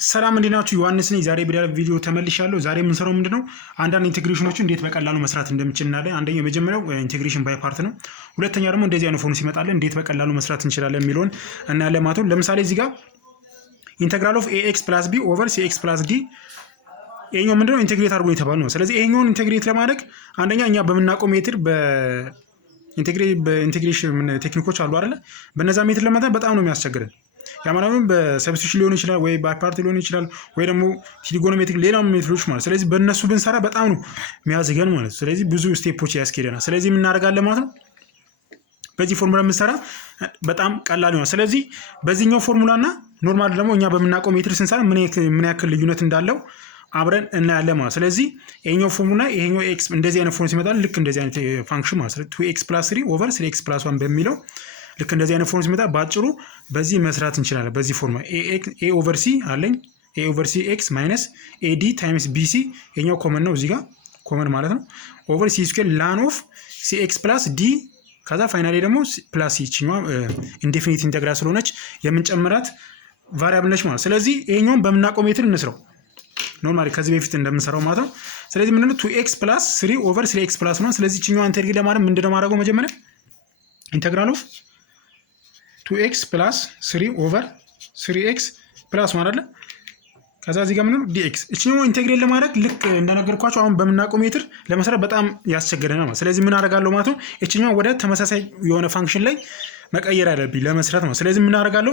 ሰላም እንዴናችሁ ዮሐንስ ነኝ። ዛሬ ቪዲዮ ተመልሻለሁ። ዛሬ የምንሰራው ምንድነው አንዳንድ ኢንቴግሬሽኖችን እንዴት በቀላሉ መስራት እንደምንችል እናያለን። አንደኛው የመጀመሪያው ኢንቴግሬሽን ባይ ፓርት ነው። ሁለተኛ ደግሞ እንደዚህ አይነት ፎርም ሲመጣልን እንዴት በቀላሉ መስራት እንችላለን የሚለውን እናያለን ማለት ነው። ለምሳሌ እዚህ ጋር ኢንተግራል ኦፍ ax + b ኦቨር cx + d ይሄኛው ምንድነው ኢንቴግሬት አድርጎ የተባለው ነው። ስለዚህ ይሄኛውን ኢንቴግሬት ለማድረግ አንደኛ እኛ በምናውቀው ሜትር በኢንቴግሬሽን ቴክኒኮች አሉ አይደል? በእነዛ ሜትር ለመጣ በጣም ነው የሚያስቸግረን። ያማናም በሰብስቲቱሽን ሊሆን ይችላል ወይ ባይፓርት ሊሆን ይችላል ወይ ደግሞ ትሪጎኖሜትሪክ ሌላም ሜትዶች ማለት። ስለዚህ በእነሱ ብንሰራ በጣም ነው የሚያዝገን ማለት። ስለዚህ ብዙ ስቴፖች ያስኬደናል። ስለዚህ ምን እናደርጋለን ማለት ነው በዚህ ፎርሙላ የምንሰራ በጣም ቀላል ነው። ስለዚህ በዚህኛው ፎርሙላና ኖርማል ደግሞ እኛ በምናውቀው ሜትር ስንሰራ ምን ያክል ልዩነት እንዳለው አብረን እናያለን ማለት። ስለዚህ ይሄኛው ፎርሙላ ይሄኛው ኤክስ እንደዚህ አይነት ፎርም ሲመጣ ልክ እንደዚህ አይነት ፋንክሽን ማለት ነው 2x + 3 ኦቨር 3x + 1 በሚለው ልክ እንደዚህ አይነት ፎርም ሲመጣ ባጭሩ በዚህ መስራት እንችላለን። በዚህ ፎርሙላ a ኦቨር c አለኝ a ኦቨር c x ማይነስ ad ታይምስ bc ይሄኛው ኮመን ነው እዚህ ጋር ኮመን ማለት ነው ኦቨር c ስኩዌር ላን ኦፍ cx + d ከዛ ፋይናሊ ደግሞ ፕላስ ይችኛው ኢንዴፊኒት ኢንተግራል ስለሆነች የምንጨምራት ቫሪያብል ነች ማለት። ስለዚህ ይሄኛውን በምናውቀው ሜትር እንስራው ኖርማሊ ከዚህ በፊት እንደምንሰራው ማለት ነው። ስለዚህ ምንድነው 2x + 3 ኦቨር 3x + 1 ስለዚህ ይችኛው ኢንተግሬት ለማድረግ ምንድነው ማድረገው መጀመሪያ ኢንተግራል ኦፍ 2x + 3 ኦቨር 3x + 1 አይደል? ከዛ እዚህ ጋር ምንድነው dx እቺኛው ኢንተግሬት ለማድረግ ልክ እንደነገርኳችሁ አሁን በምናውቀው ሜትር ለመስራት በጣም ያስቸግረናል ማለት። ስለዚህ ምን አደርጋለሁ ማለት ነው እቺኛው ወደ ተመሳሳይ የሆነ ፋንክሽን ላይ መቀየር አለብኝ ለመስራት ማለት። ስለዚህ ምን አደርጋለሁ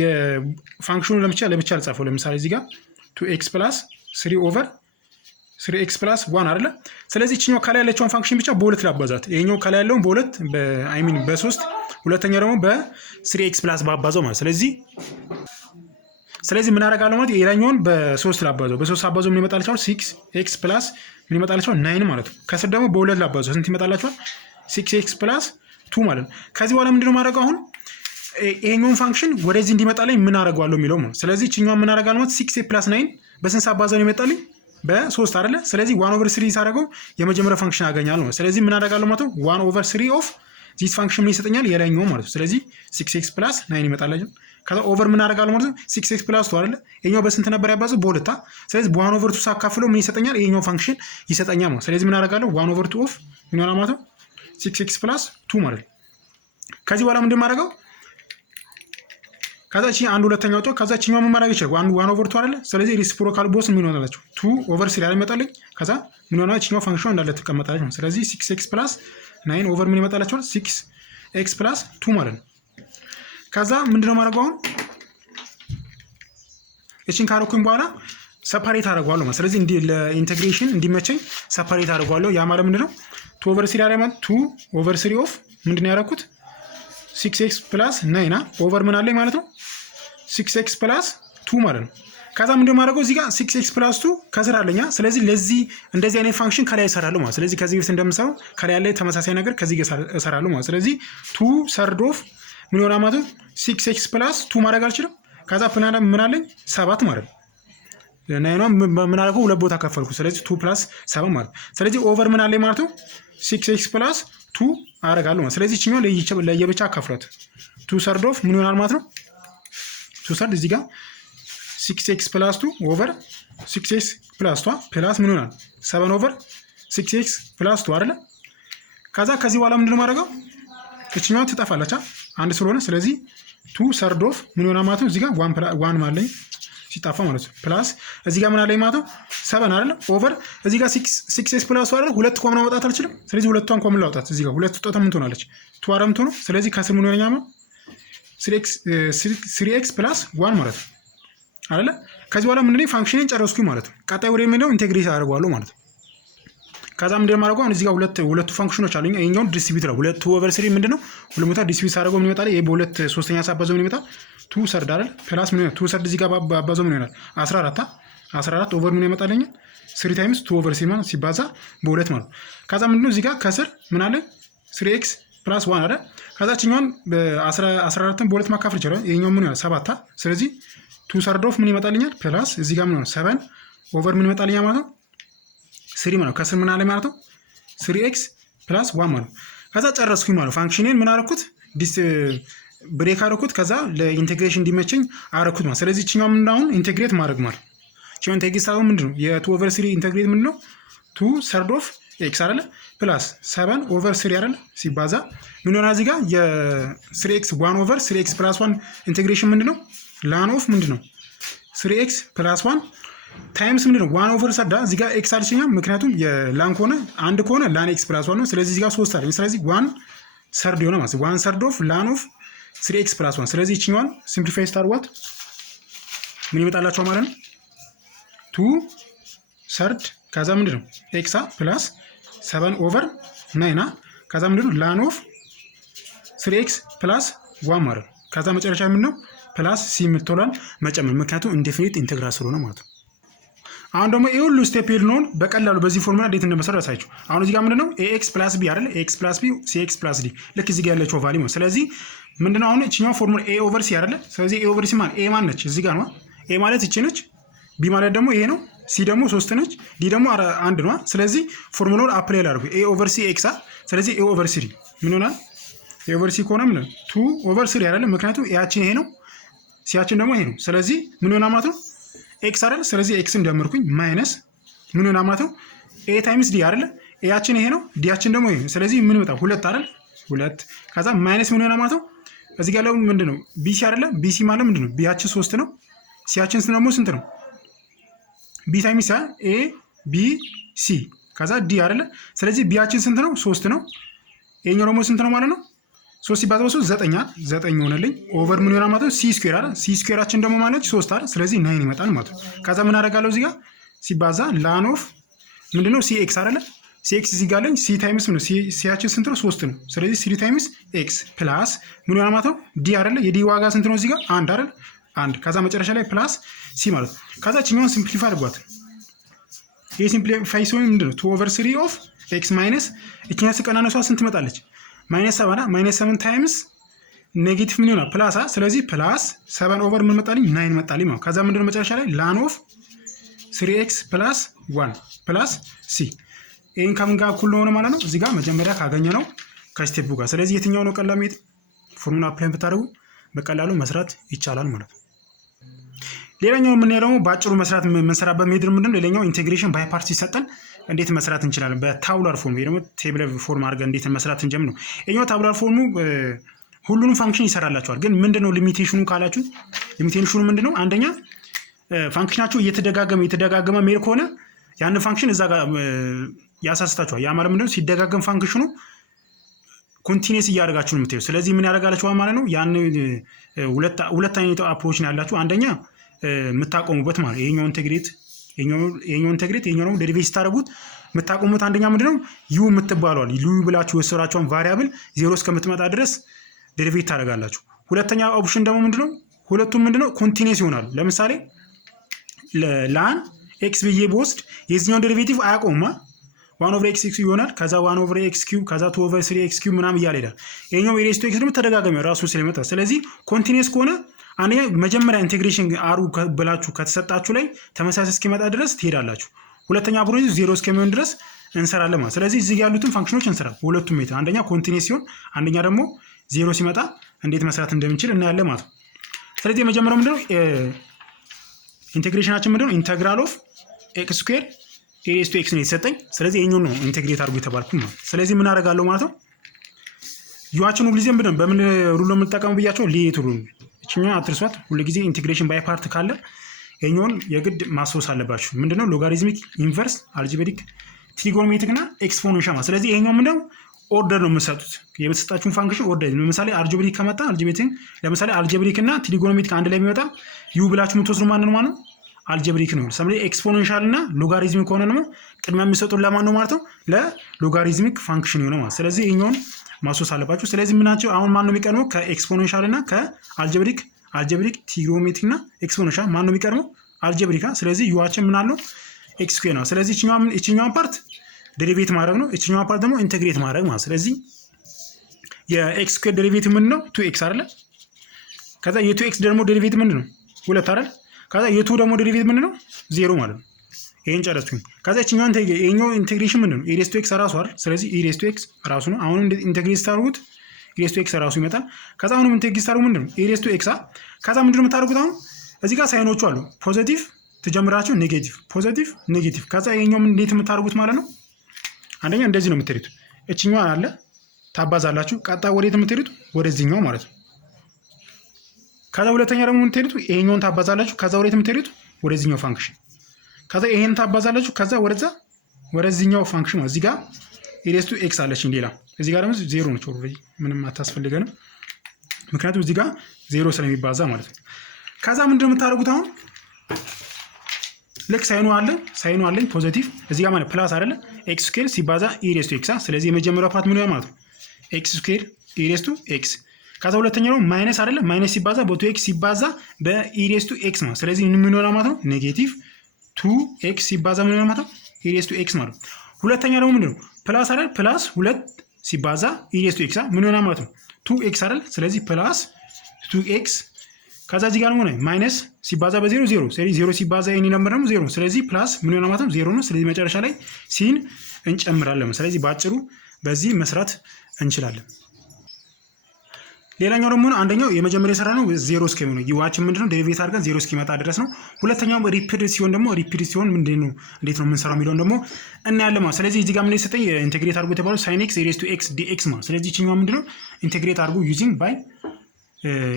የፋንክሽኑ ለብቻ ልጻፈው። ለምሳሌ እዚህ ጋር 2x + 3 ኦቨር 3x + 1 አይደል? ስለዚህ እቺኛው ከላይ ያለችውን ፋንክሽን ብቻ በሁለት ላባዛት። ይሄኛው ከላይ ያለውን በሁለት በ3 ሁለተኛው ደግሞ በ3x + ባባዛው ማለት። ስለዚህ ምን አደርጋለሁ ማለት የላኛውን በ3 ላባዛው በ3 አባዛው ምን ይመጣልቻል 6x + ምን ይመጣልቻል 9 ማለት ነው። ከስር ደግሞ በሁለት ላባዛው ስንት ይመጣላችኋል 6x + 2 ማለት ነው። ከዚህ በኋላ ምንድነው ማድረገው አሁን ይሄኛውን ፋንክሽን ወደዚህ እንዲመጣልኝ ምን አደርጋለሁ የሚለው ማለት። ስለዚህ እቺኛውን ምን አደርጋለሁ ማለት 6a + 9 በስንት አባዛው ነው ይመጣልኝ በ3 አይደለ? ስለዚህ 1/3 ሳደርገው የመጀመሪያው ፋንክሽን አገኛለሁ ማለት። ስለዚህ ምን አደርጋለሁ ማለት 1/3 ኦፍ ዚስ ፋንክሽን ምን ይሰጠኛል የላኛው ማለት ነው። ስለዚህ 6x + 9 ይመጣልኝ። ከዛ ኦቨር ምን አደርጋለሁ ማለት 6x + 2 አይደለ? ይሄኛው በስንት ነበር ያባዛው በሁለት። ስለዚህ በ1/2 ሳካፍለው ምን ይሰጠኛል ይሄኛው ፋንክሽን ይሰጠኛል ማለት። ስለዚህ ምን አደርጋለሁ 1/2 ኦፍ ምን ይሆናል ማለት 6x + 2 ማለት ነው። ከዚህ በኋላ ምንድን ማድረገው ከዛ እቺ አንድ ሁለተኛው ወጥቶ ከዛ እቺኛው ምን ማድረግ ይችላል 1/2 አይደለ? ስለዚህ ሪሲፕሮካል ቦስ ምን ይሆናላችሁ 2/3 ላይ ይመጣልኝ። ከዛ ምን ሆነ እቺኛው ፋንክሽን እንዳለ ተቀመጣለች ማለት። ስለዚህ 6x + 9 ኦቨር ምን ይመጣላችኋል 6x + 2 ማለት ነው። ከዛ ምንድነው ማድረገው አሁን እቺን ካረኩኝ በኋላ ሰፓሬት አደርገዋለሁ ማለት። ስለዚህ ለኢንተግሬሽን እንዲመቸኝ ሰፓሬት አደርገዋለሁ። ያ ማለት ምንድነው 2/3 ላይ ማለት 2/3 ኦፍ ምንድነው ያደረኩት 6x + 9 ኦቨር ምን አለኝ ማለት ነው 6x + 2 ማለት ነው። ከዛ ምንድነው ማድረገው እዚህ ጋር 6x + 2 ከስር አለኛ። ስለዚህ ለዚህ እንደዚህ አይነት ፋንክሽን ከላይ እሰራለሁ ማለት። ስለዚህ ከዚህ በፊት እንደምሰራው ከላይ ያለ ተመሳሳይ ነገር ከዚህ ጋር እሰራለሁ ማለት። ስለዚህ 2/3 ኦፍ ምን ይሆናል ማለት 6x + 2 ማድረግ አልችልም። ከዛ ምን አለኝ 7 ማለት ነው። ናይኗ ምን አደረገው ሁለት ቦታ ከፈልኩ። ስለዚህ 2 + 7 ማለት። ስለዚህ ኦቨር ምን አለኝ ማለት ነው 6x + 2 አደርጋለሁ ማለት። ስለዚህ እቺኛው ለየብቻ አካፍሏት 2/3 ኦፍ ምን ይሆናል ማለት ነው 2/3 እዚህ ጋር 6x + 2 ኦቨር 6x + 2 ፕላስ ምን ይሆናል 7 ኦቨር 6x + 2 አይደለ? ከዛ ከዚህ በኋላ ምንድነው ማድረገው እቺኛው ትጠፋለች አንድ ስለሆነ። ስለዚህ 2/3 ኦፍ ምን ይሆናል ማለት ነው እዚህ ጋር 1 ማለት ሲጣፋ ማለት ነው ፕላስ እዚህ ጋር ምን አለኝ ማለት ነው 7 አይደለ? ኦቨር እዚህ ጋር 6x + 2 አይደለ? ሁለት ኮመን ማውጣት አልችልም። ስለዚህ ሁለቷን ኮመን ላውጣት። እዚህ ጋር ሁለት ወጣታ ምን ትሆናለች 2 አረምቶ ነው። ስለዚህ ከስር ምን ይሆነኛል 3x + 1 ማለት ነው አይደለ? ከዚህ በኋላ ምንድነው ፋንክሽንን ጨረስኩኝ ማለት ነው። ቀጣይ ወደ የሚለው ኢንቴግሬት አደርገዋለሁ ማለት ነው። ከዛ ምንድነው ማድረገው አሁን እዚህ ጋር ሁለቱ ፋንክሽኖች አሉኝ። ይሄኛው ዲስትሪቢዩት ነው 2/3 ምንድነው ሁሉ ቦታ ዲስትሪቢዩት አደረገው ምን ይመጣል? ይሄ በሁለት ሶስተኛ ሳባዘው ምን ይመጣል 2/3 አይደል? ፕላስ ምን ይሆናል 2/3 እዚህ ጋር ባባዘው ምን ይሆናል 14 ኦቨር ምን ይመጣልኝ 3 ታይምስ 2/3 ማለት ሲባዛ በሁለት ማለት ነው። ከዛ ምንድነው እዚህ ጋር ከስር ምን አለ 3x + 1 አይደል? ከዛ እኛውን በ14ን በሁለት ማካፈል ይችላል። ይሄኛው ምን ይሆናል 7 ስለዚህ 2/3 ኦፍ ምን ይመጣልኛል ፕላስ እዚህ ጋር ምን ይሆናል 7 ኦቨር ምን ይመጣልኛል ማለት ነው 3 ማለት ነው። ከስር ምን አለ ማለት ነው 3x + 1 ማለት ነው። ከዛ ጨረስኩኝ ማለት ፋንክሽኔን ምን አደረኩት ብሬክ አረኩት። ከዛ ለኢንቴግሬሽን እንዲመቸኝ አረኩት ማለት። ስለዚህ እችኛው ምንድነው አሁን ኢንቴግሬት ማድረግ ማለት እችኛው ኢንቴግሬት ሳይሆን ምንድነው የ2/3 ኢንቴግሬት ምንድነው 2/3 ኦፍ ኤክስ አይደለ ፕላስ 7/3 አይደለ ሲባዛ ምን ሆነ እዚህ ጋር የ3x 1/3x + 1 ኢንቴግሬሽን ምንድነው ላን ኦፍ ምንድነው 3x + 1 ታይምስ ምንድነው 1/3 እዚህ ጋር ኤክስ አልችኛ ምክንያቱም የላን ከሆነ አንድ ከሆነ ላን ኤክስ + 1 ነው። ስለዚህ እዚህ ጋር 3 አለ። ስለዚህ 1/3 ይሆነ ማለት 1/3 ኦፍ ላን ኦፍ 3x + 1 ስለዚህ እቺኛዋን ሲምፕሊፋይ ስታርጓት ምን ይመጣላችሁ ማለት ነው 2/3 ከዛ ምንድነው ኤክስ ፕላስ 7/9 ከዛ ምንድነው ላን ኦፍ 3x + 1 ማለት ነው። ከዛ መጨረሻ ምንድነው ፕላስ ሲ የምትውላል መጨመር ምክንያቱም ኢንዴፊኒት ኢንቴግራል ስለሆነ ማለት ነው። አሁን ደግሞ ይሄ ሁሉ ስቴፕ ሄድነውን በቀላሉ በዚህ ፎርሙላ እንዴት እንደመሰራ ያሳያችሁ። አሁን እዚህ ጋር ምንድነው ax + b አይደል ax + b cx + d ልክ እዚህ ጋር ያለችው ቫልዩ ነው። ስለዚህ ምንድነው አሁን እቺኛው ፎርሙላ a/c አይደል። ስለዚህ a/c ማለት a ማን ነች እዚህ ጋር ነው። a ማለት እቺ ነች፣ b ማለት ደግሞ ይሄ ነው፣ c ደግሞ 3 ነች፣ d ደግሞ 1 ነው። ስለዚህ ፎርሙላውን አፕላይ ላድርጉ a/c x ስለዚህ a/c ምን ይሆናል a/c ከሆነ ምን 2/3 አይደል ምክንያቱም ያችን ይሄ ነው ሲያችን ደግሞ ይሄ ነው። ስለዚህ ምን ይሆናል ማለት ነው ኤክስ አይደል። ስለዚህ ኤክስን ደምርኩኝ ማይነስ ምን ይሆናል ማለት ነው ኤ ታይምስ ዲ አይደል። ኤያችን ይሄ ነው ዲያችን ደግሞ ይሄ ነው። ስለዚህ ምን ይመጣል 2 አይደል 2 ከዛ ማይነስ ምን ይሆናል ማለት ነው እዚህ ጋር ያለው ምንድነው ቢሲ አይደል። ቢሲ ማለት ምንድነው ቢያችን 3 ነው፣ ሲያችን ደግሞ ስንት ነው ቢ ታይምስ ኤ ቢ ሲ ከዛ ዲ አይደል። ስለዚህ ቢያችን ስንት ነው 3 ነው፣ ኤኛው ደግሞ ስንት ነው ማለት ነው 3 ሲባዛ 3 9 ሆነልኝ ኦቨር ምን ይሆናል ማለት ነው ሲ ስኩዌር አይደል። ሲ ስኩዌራችን ደግሞ ማለት 3 አይደል። ስለዚህ 9 ይመጣል ማለት ነው። ከዛ ምን አደርጋለሁ እዚህ ጋር ሲባዛ ላን ኦፍ ምንድነው ሲ ኤክስ አይደል። ሲ ኤክስ እዚህ ጋር አለኝ ሲ ታይምስ ምን ሲያችን ስንት ነው 3 ነው። ስለዚህ 3 ታይምስ ኤክስ ፕላስ ምን ይሆናል ማለት ነው ዲ አይደል። የዲ ዋጋ ስንት ነው እዚህ ጋር 1 አይደል 1 ከዛ መጨረሻ ላይ ፕላስ ሲ ማለት ነው። ከዛ እቺኛውን ሲምፕሊፋይ አድርጓት። ይሄ ሲምፕሊፋይ ሲሆን ምንድነው 2/3 ኦፍ ኤክስ ማይነስ እቺኛ ስቀናነሷ ስንት ትመጣለች -7 ታይምስ ኔጌቲቭ ምን ይሆናል ፕላስ ስለዚህ ፕላስ 7 ኦቨር ምን መጣልኝ 9 መጣልኝ ማለት። ከዛ ምንድነው መጨረሻ ላይ ላን ኦፍ 3x + 1 ፕላስ ሲ ይሄን ከምን ጋር እኩል ሆነ ማለት ነው እዚህ ጋር መጀመሪያ ካገኘ ነው ከስቴፕ ጋር። ስለዚህ የትኛው ነው ቀላል ሜት ፎርሙላ አፕላይ ብታደርጉ በቀላሉ መስራት ይቻላል ማለት ነው። ሌላኛው ምን ያለው ባጭሩ መስራት የምንሰራበት ሜትር ምንድነው ሌላኛው ኢንቴግሬሽን ባይ ፓርትስ ይሰጣል። እንዴት መስራት እንችላለን በታቡላር ፎርም ወይ ደግሞ ቴብለር ፎርም አድርገን እንዴት መስራት እንጀምር ነው። ይሄኛው ታቡላር ፎርሙ ሁሉንም ፋንክሽን ይሰራላችኋል። ግን ምንድነው ሊሚቴሽኑ ካላችሁ ሊሚቴሽኑ ምንድነው አንደኛ ፋንክሽናችሁ እየተደጋገመ ሜር ከሆነ ያን ፋንክሽን እዛ ጋር ያሳስታችኋል። ያ ማለት ምንድነው ሲደጋገም ፋንክሽኑ ኮንቲኒየስ እያደረጋችሁ ነው የምትሄዱ። ስለዚህ ምን ያደርጋላችኋል ማለት ነው ያን ሁለት አይነት አፕሮች ነው ያላችሁ። አንደኛ የምታቆሙበት ማለት ይሄኛው ኢንቴግሬት የኛው ዴሪቬቲቭ ስታደርጉት የምታቆሙት አንደኛ ምንድነው ዩ የምትባለዋል ዩ ብላችሁ የወሰዳችሁን ቫሪያብል 0 እስከምትመጣ ድረስ ዴሪቬቲቭ ታደርጋላችሁ። ሁለተኛ ኦፕሽን ደግሞ ምንድነው ሁለቱም ምንድነው ኮንቲኒየስ ይሆናሉ። ለምሳሌ ላን ኤክስ ብዬ በወስድ የዚህኛው ዴሪቬቲቭ አያቆምማ 1/x ይሆናል። ከዛ 1/x³ ከዛ 2/3x³ ምናምን እያለ ይሄዳል። ይሄኛው ኤሬስ ቱ ኤክስ ደግሞ ተደጋጋሚ ራሱ ስለሚመጣ ስለዚህ ኮንቲኒየስ ከሆነ አንደኛ መጀመሪያ ኢንቴግሬሽን አሩ ብላችሁ ከተሰጣችሁ ላይ ተመሳሳይ እስኪመጣ ድረስ ትሄዳላችሁ። ሁለተኛ ፕሮሰስ 0 እስከሚሆን ድረስ እንሰራለን ማለት። ስለዚህ እዚህ ያሉትን ፋንክሽኖች እንሰራ ሁለቱም ሜትር አንደኛ ኮንቲኒየስ ሲሆን አንደኛ ደግሞ 0 ሲመጣ እንዴት መስራት እንደምንችል እናያለን ማለት ነው። ስለዚህ የመጀመሪያው ምንድነው ኢንቴግሬሽናችን ምንድነው ኢንተግራል ኦፍ ኤክስ ስኩዌር ኤስ ቱ ኤክስ ነው የተሰጠኝ። ስለዚህ ይሄኛው ነው ኢንቴግሬት አድርጉ የተባልኩ ማለት። ስለዚህ ምን አደርጋለሁ ማለት ነው ዩአችን ሁሉ ጊዜ ምንድነው በምን ሩል ነው የምንጠቀመው ብያቸው ሊየት ሩል እቺኛው አትርሷት። ሁሉ ጊዜ ኢንቴግሬሽን ባይ ፓርት ካለ ይሄኛውን የግድ ማስወስ አለባችሁ። ምንድነው ሎጋሪዝሚክ፣ ኢንቨርስ፣ አልጀብሪክ፣ ትሪጎኖሜትሪክ እና ኤክስፖኔንሻል ማለት። ስለዚህ ይሄኛው ምንድነው ኦርደር ነው የምትሰጡት የምትሰጣችሁን ፋንክሽን ኦርደር። ለምሳሌ አልጀብሪክ ከመጣ አልጀብሪክ ለምሳሌ አልጀብሪክ እና ትሪጎኖሜትሪክ አንድ ላይ የሚመጣ ዩ ብላችሁ የምትወስዱ ማን ነው ማለት ነው አልጀብሪክ ነው። ለምሳሌ ኤክስፖኔንሻል እና ሎጋሪዝሚክ ከሆነ ደግሞ ቅድሚያ የሚሰጡት ለማን ነው ማለት ነው ለሎጋሪዝሚክ ፋንክሽን ይሆነ ማለት። ስለዚህ ይሄኛውን ማስወስ አለባችሁ። ስለዚህ ምናቸው አሁን ማን ነው የሚቀርመው ከኤክስፖኔንሻል እና ከአልጀብሪክ ትሪጎኖሜትሪክ እና ኤክስፖኔንሻል ማን ነው የሚቀርመው አልጀብሪካ። ስለዚህ ዩአችን ምን አለው ኤክስ ስኩዌር ነው። ስለዚህ እቺኛዋን ፓርት ዴሪቬት ማድረግ ነው፣ እቺኛዋን ፓርት ደግሞ ኢንቴግሬት ማድረግ ማለት። ስለዚህ የኤክስ ስኩዌር ዴሪቬቲቭ ምንድን ነው 2x አይደለ። ከዛ የ2x ደግሞ ዴሪቬቲቭ ምንድን ነው 2 አይደል። ከዛ የ2 ደግሞ ዴሪቬቲቭ ምንድን ነው 0 ማለት ነው። ይሄን ጨረስኩኝ። ከዛ እቺኛውን ይሄኛው ኢንቴግሬሽን ምንድን ነው ኢሬስ ቱ ኤክስ ራሱ አይደል። ስለዚህ ኢሬስ ቱ ኤክስ ራሱ ነው። አሁን ኢንቴግሬት ስታደርጉት ኢሬስ ቱ ኤክስ ራሱ ይመጣል። ከዛ አሁንም ኢንቴግሬት ስታደርጉ ምንድን ነው ኢሬስ ቱ ኤክስ። ከዛ ምንድን ነው የምታደርጉት አሁን እዚህ ጋር ሳይኖቹ አሉ ፖዚቲቭ ትጀምራችሁ ኔጌቲቭ ፖዚቲቭ ኔጌቲቭ። ከዛ ይሄኛው እንዴት የምታደርጉት ማለት ነው አንደኛ እንደዚህ ነው የምትሄዱት። እችኛዋ አለ ታባዛላችሁ። ቀጣ ወዴት የምትሄዱት ወደዚህኛው ማለት ነው። ከዛ ሁለተኛ ደግሞ የምትሄዱት ይሄኛውን ታባዛላችሁ። ከዛ ወዴት የምትሄዱት ወደዚህኛው ፋንክሽን። ከዛ ይሄን ታባዛላችሁ። ከዛ ወደዚህኛው ፋንክሽን እዚህ ጋር ኢሬስ ቱ ኤክስ አለችኝ ሌላ። እዚህ ጋር ደግሞ ዜሮ ነች ኦልሬዲ ምንም አታስፈልገንም፣ ምክንያቱም እዚህ ጋር ዜሮ ስለሚባዛ ማለት ነው። ከዛ ምንድን ነው የምታደርጉት አሁን ልክ ሳይኑ አለኝ ፖዚቲቭ እዚህ ጋር ማለት ፕላስ አይደለ ኤክስ ስኩዌር ሲባዛ ኢሬስ ቱ ኤክስ። ስለዚህ የመጀመሪያው ፓርት ምን ይሆናል ማለት ነው ኤክስ ስኩዌር ኢሬስ ቱ ኤክስ። ከዛ ሁለተኛው ደግሞ ማይነስ አይደለ ማይነስ ሲባዛ በቱ ኤክስ ሲባዛ በኢሬስ ቱ ኤክስ ማለት ስለዚህ ምን ይሆናል ማለት ነው ኔጌቲቭ ቱ ኤክስ ሲባዛ ምን ይሆናል ማለት ነው ኢሬስ ቱ ኤክስ ማለት ነው። ሁለተኛ ደግሞ ምንድን ነው ፕላስ አይደል ፕላስ ሁለት ሲባዛ ኢሬስ ቱ ኤክስ ምን ይሆናል ማለት ነው ቱ ኤክስ አይደል ስለዚህ ፕላስ ቱ ኤክስ። ከዛ እዚህ ጋር ሆነ ማይነስ ሲባዛ በዜሮ ዜሮ። ስለዚህ ዜሮ ሲባዛ የኔ ነምበር ደግሞ ዜሮ። ስለዚህ ፕላስ ምን ይሆናል ማለት ነው ዜሮ ነው። ስለዚህ መጨረሻ ላይ ሲን እንጨምራለን። ስለዚህ በአጭሩ በዚህ መስራት እንችላለን። ሌላኛው ደግሞ አንደኛው የመጀመሪያ የሰራ ነው ዜሮ እስኪሆን ነው ዩዋችን ምንድነው ዴሪቬት አድርገን ዜሮ እስኪመጣ ድረስ ነው። ሁለተኛው ሪፒት ሲሆን ደግሞ ሪፒት ሲሆን ምንድነው እንዴት ነው የምንሰራው የሚለውን ደግሞ እናያለን ማለት። ስለዚህ እዚህ ጋር ምን ይሰጠኝ ኢንቴግሬት አድርጎ የተባለው ሳይን ኤክስ ኢሬስ ቱ ኤክስ ዲኤክስ ማለት። ስለዚህ እቺኛው ምንድነው ኢንቴግሬት አድርጎ ዩዚንግ ባይ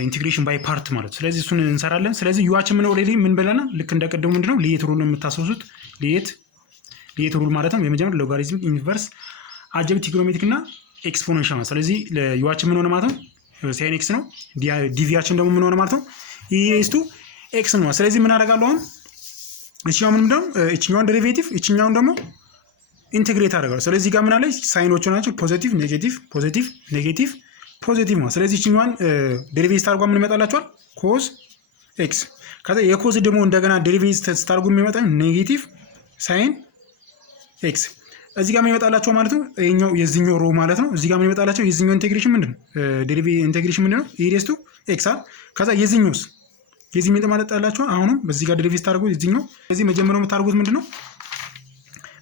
ኢንቴግሬሽን ባይ ፓርት ማለት። ስለዚህ እሱን እንሰራለን። ስለዚህ ዩዋችን ምን ኦልሬዲ ምን ብለናል ልክ እንደቀደሙ ምንድነው ሊየት ሩል ነው የምታስወሱት። ሊየት ሩል ማለት ነው የመጀመሪያው ሎጋሪዝሚክ ኢንቨርስ አልጀብሪክ ትሪጎኖሜትሪክ እና ኤክስፖኔንሻል ማለት። ስለዚህ ለዩዋችን ምን ሆነ ማለት ነው ሳይን ኤክስ ነው። ዲቪያችን ደግሞ ምን ሆነ ማለት ነው ኢሬስ ቱ ኤክስ ነው። ስለዚህ ምን አደርጋለሁ አሁን እቺኛው ምን እንደው እቺኛውን ዴሪቬቲቭ እቺኛውን ደግሞ ኢንቴግሬት አደርጋለሁ። ስለዚህ ጋር ምን አለ ሳይኖቹ ናቸው ፖዚቲቭ ኔጌቲቭ ፖዚቲቭ ኔጌቲቭ ፖዚቲቭ ነው። ስለዚህ እቺኛውን ዴሪቬቲቭ ታርጓ ምን ይመጣላችኋል ኮዝ ኤክስ። ከዛ የኮዝ ደግሞ እንደገና ዴሪቬቲቭ ታርጉ የሚመጣ ኔጌቲቭ ሳይን ኤክስ። እዚህ ጋር ምን ይመጣላቸው ማለት ነው ይሄኛው የዚህኛው ሮ ማለት ነው። እዚህ ጋር ምን ይመጣላቸው የዚህኛው ኢንቴግሬሽን ምንድነው ዴሪቬቲቭ ኢንቴግሬሽን ምንድነው ኢሬስ ቱ ኤክስ አ። ከዛ የዚህኛውስ የዚህ ምን ይመጣላቸው አሁንም በዚህ ጋር ዴሪቬቲቭ ታርጉ የዚህኛው። ስለዚህ መጀመሪያው የምታርጉት ምንድነው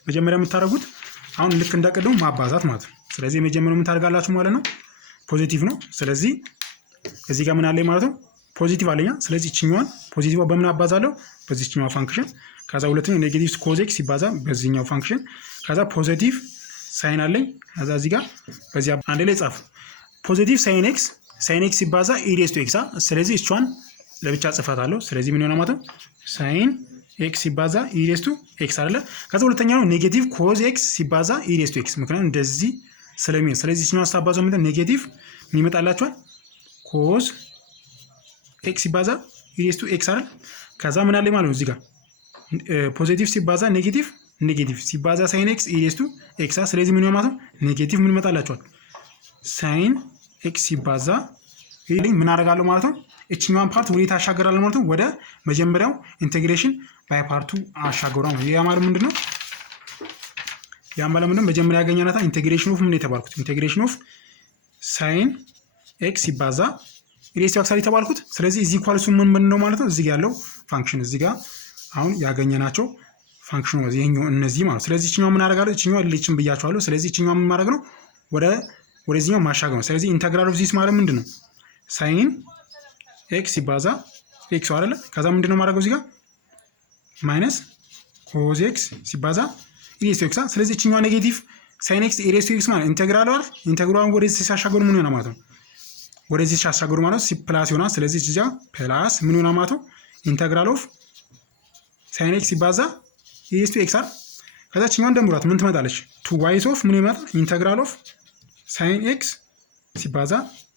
መጀመሪያ የምታርጉት አሁን ልክ እንዳቀደው ማባዛት ማለት ነው። ስለዚህ መጀመሪያው የምታርጋላችሁ ማለት ነው ፖዚቲቭ ነው። ስለዚህ እዚህ ጋር ምን አለኝ ማለት ነው ፖዚቲቭ አለኛ። ስለዚህ እቺኛዋን ፖዚቲቭ በምን አባዛለሁ በዚህኛው ፋንክሽን። ከዛ ሁለተኛው ኔጌቲቭ ኮዝ ኤክስ ሲባዛ በዚህኛው ፋንክሽን። ከዛ ፖዚቲቭ ሳይን አለኝ። ከዛ እዚህ ጋር በዚህ አንድ ላይ ጻፉ ፖዚቲቭ ሳይን ኤክስ ሲባዛ ኢሬስ ቱ ኤክስ። ስለዚህ እሷን ለብቻ ጽፋታለሁ። ስለዚህ ምን ይሆናል ማለት ነው ሳይን ኤክስ ሲባዛ ኢሬስ ቱ ኤክስ አይደለ። ከዛ ሁለተኛው ኔጌቲቭ ኮዝ ኤክስ ሲባዛ ኢሬስ ቱ ኤክስ ምክንያቱም እንደዚህ ስለሚሆን። ስለዚህ እቺኛው አስተባዛው ምንድነው ኔጌቲቭ ምን ይመጣላችኋል ኮዝ ኤክስ ሲባዛ ኢሬስ ቱ ኤክስ አይደል። ከዛ ምን አለ ማለት ነው እዚህ ጋር ፖዚቲቭ ሲባዛ ኔጌቲቭ ሲባዛ ሳይን ኤክስ ኢሬስ ቱ ኤክስ። ስለዚህ ምን ማለት ነው ኔጌቲቭ ምን ይመጣላችኋል ሳይን ኤክስ ሲባዛ ምን አደርጋለሁ ማለት ነው እቺኛዋን ፓርት ወዴት አሻገራለሁ ማለት ነው ወደ መጀመሪያው ኢንቴግሬሽን ባይ ፓርቱ አሻገራለሁ ማለት ነው። ያ ማለት ምንድነው መጀመሪያ ያገኘናታ ኢንቴግሬሽን ኦፍ ምን የተባልኩት ኢንቴግሬሽን ኦፍ ሳይን ኤክስ ሲባዛ ኢሬስ ቱ ኤክስ የተባልኩት። ስለዚህ እዚህ ኢኳልሱ ምን ነው ማለት ነው እዚህ ጋር ያለው ፋንክሽን እዚህ ጋር አሁን ያገኘናቸው ፋንክሽኑ ይሄኛው እነዚህ ማለት። ስለዚህ እቺኛው ምን አደርጋለሁ እቺኛው ልጅን ብያቸዋለሁ። ስለዚህ እቺኛው ምን ማድረግ ነው ወደዚህኛው ማሻገር ነው። ስለዚህ ኢንተግራል ኦፍ ዚስ ማለት ምንድነው ሳይን ኤክስ ሲባዛ ኤክስ አይደለ። ከዛ ምንድነው ማድረገው እዚህ ጋር ማይነስ ኮዝ ኤክስ ሲባዛ ኢሬስ ቱ ኤክስ። ስለዚህ እቺኛው ኔጌቲቭ ሳይን ኤክስ ኢሬስ ቱ ኤክስ ማለት ኢንተግራሉን ወደዚህ ሲያሻገሩ ምን ይሆናል ማለት ነው ወደዚህ ሲያሻገሩ ማለት ፕላስ ይሆናል። ስለዚህ እዚህ ጋር ፕላስ ምን ይሆናል ማለት ነው ኢንተግራል ኦፍ ሳይን ኤክስ ሲባዛ ኢሬስ ቱ ኤክስ አይደል። ከዛ እቺኛውን ደምሯት ምን ትመጣለች ቱ ዋይስ ኦፍ ምን ይመጣል ኢንተግራል ኦፍ ሳይን ኤክስ ሲባዛ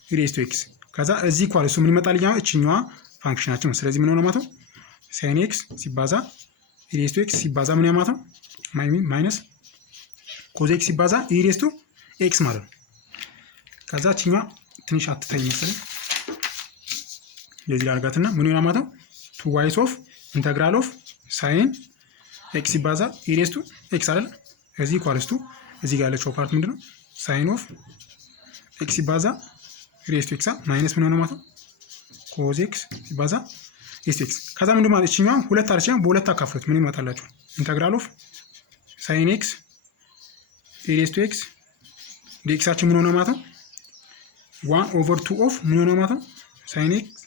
ኢሬስ ቱ ኤክስ። ከዛ እዚህ ኳል እሱ ምን ይመጣል ያ እቺኛዋ ፋንክሽናችን ነው። ስለዚህ ምን ሆነ ማለት ነው ሳይን ኤክስ ሲባዛ ኢሬስ ቱ ኤክስ ሲባዛ ምን ያማት ነው ማይነስ ኮዝ ኤክስ ሲባዛ ኢሬስ ቱ ኤክስ ማለት ነው። ከዛ እቺኛዋ ትንሽ አትታይ መሰለኝ የዚህ አርጋትና ምን ይሆናል ማለት ነው ቱ ዋይስ ኦፍ ኢንተግራል ኦፍ ሳይን ኤክስ ሲባዛ ኢሬስ ቱ ኤክስ አይደል። እዚህ ኢኳልስ ቱ እዚህ ጋር ያለችው ፓርት ምንድነው ሳይን ኦፍ ኤክስ ሲባዛ ኢሬስ ቱ ኤክስ ማይነስ ምን ሆነ ማለት ነው ኮዝ ኤክስ ሲባዛ ኢሬስ ቱ ኤክስ። ከዛ ምንድነው ማለት እቺኛው ሁለት አርቻ በሁለት አካፍሉት ምን ይመጣላችሁ ኢንተግራል ኦፍ ሳይን ኤክስ ኢሬስ ቱ ኤክስ ዲኤክሳችን ምን ሆነ ማለት ነው 1/2 ኦፍ ምን ሆነ ማለት ነው ሳይን ኤክስ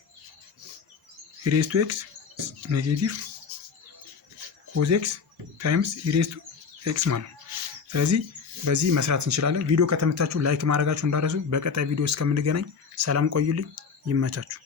ኢሬዝ ቱ ኤክስ ኔጌቲቭ ኮዝ ኤክስ ታይምስ ኢሬዝ ቱ ኤክስ ማለት ነው። ስለዚህ በዚህ መስራት እንችላለን። ቪዲዮ ከተመቻችሁ ላይክ ማድረጋችሁ እንዳረሱ። በቀጣይ ቪዲዮ እስከምንገናኝ ሰላም ቆዩልኝ። ይመቻችሁ።